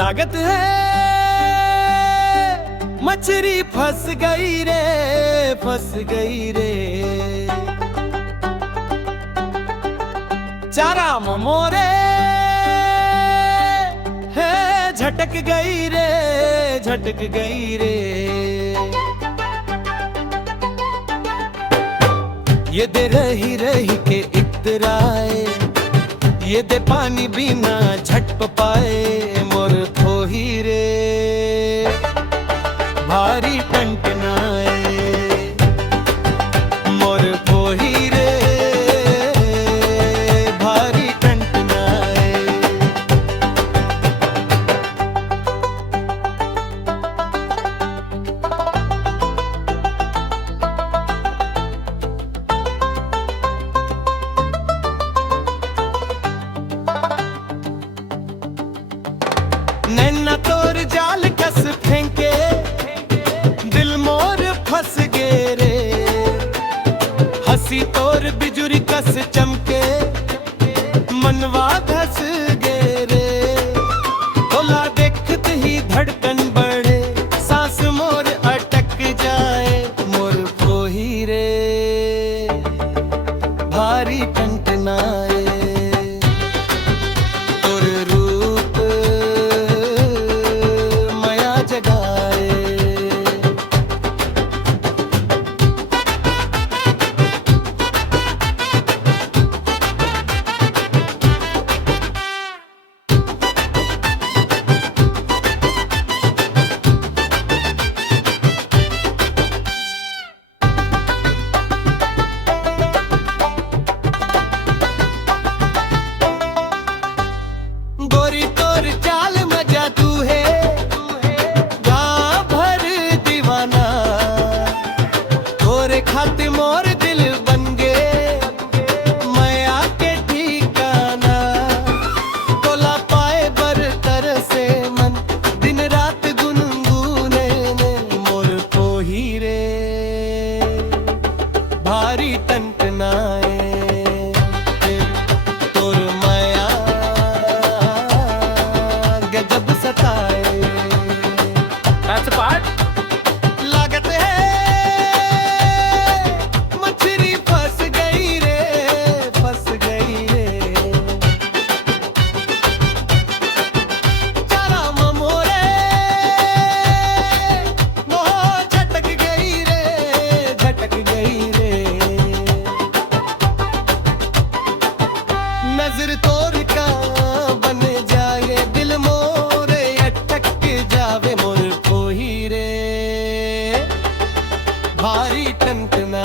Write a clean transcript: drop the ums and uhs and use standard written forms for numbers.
लागत है मछली फंस गई रे, फंस गई रे। चारा मोरे है झटक गई रे, झटक गई रे। ये दे रही रही के इतराए, ये दे पानी बिना झट पाए मोर खोही रे, भारी टंटनाए मोर खोही रे, भारी टंटनाए। नैना तोर जाल कस फेंके, दिल मोर फंस गे रे। हंसी तोर बिजुरी कस चमके, मनवा धस गे रे। तोला देखत ही धड़कन बढ़े, सांस मोर अटक जाए मोर खोही रे, भारी टंटनाए। गोरी तोर चाल में जादू है, गाँव भर दीवाना। तोरे खातिर मोर दिल बन गे, मैं आके ठिकाना। तोला पाए बर तरसे मन, दिन रात गुनगुने ने मोर खोही रे, भारी टंटनाए। गजब सताए लागत है मछली फंस गई रे, फंस गई रे। चारा मोरे मोह झटक गई रे, झटक गई रे। नजर तोर का बन जाए, दिल मोरे अटक जावे मोर खोही रे, भारी टंटना।